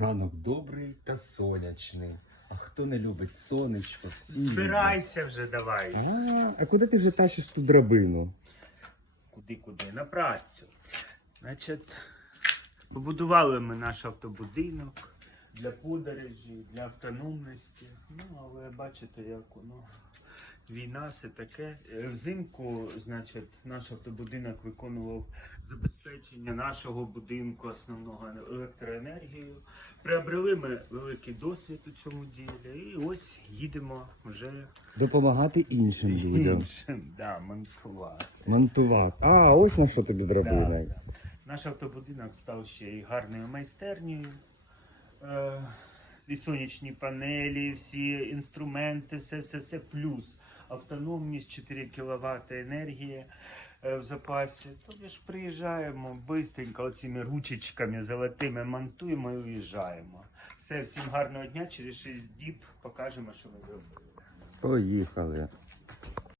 Ранок добрий та сонячний. А хто не любить сонечко, всі. Збирайся вже давай. А, а куди ти вже тащиш ту драбину? Куди-куди? На працю. Значить, побудували ми наш автобудинок для подорожі, для автономності. Ну, але бачите, як воно. Війна, все таке. Е, Взимку, значить, наш автобудинок виконував забезпечення нашого будинку основного електроенергією. Приобрели ми великий досвід у цьому ділі. І ось їдемо вже Допомагати іншим людям. іншим, да, монтувати. Монтувати. А, ось на що тобі драбина. Да, да. Наш автобудинок став ще і гарною майстернею. Е, і сонячні панелі, всі інструменти, все, все, все. Плюс автономність 4 кВт енергії е, в запасі. Тобто ж приїжджаємо бистренько оціми ручечками золотими монтуємо і уїжджаємо. Все, всім гарного дня. Через 6 діб покажемо, що ми зробили. Поїхали.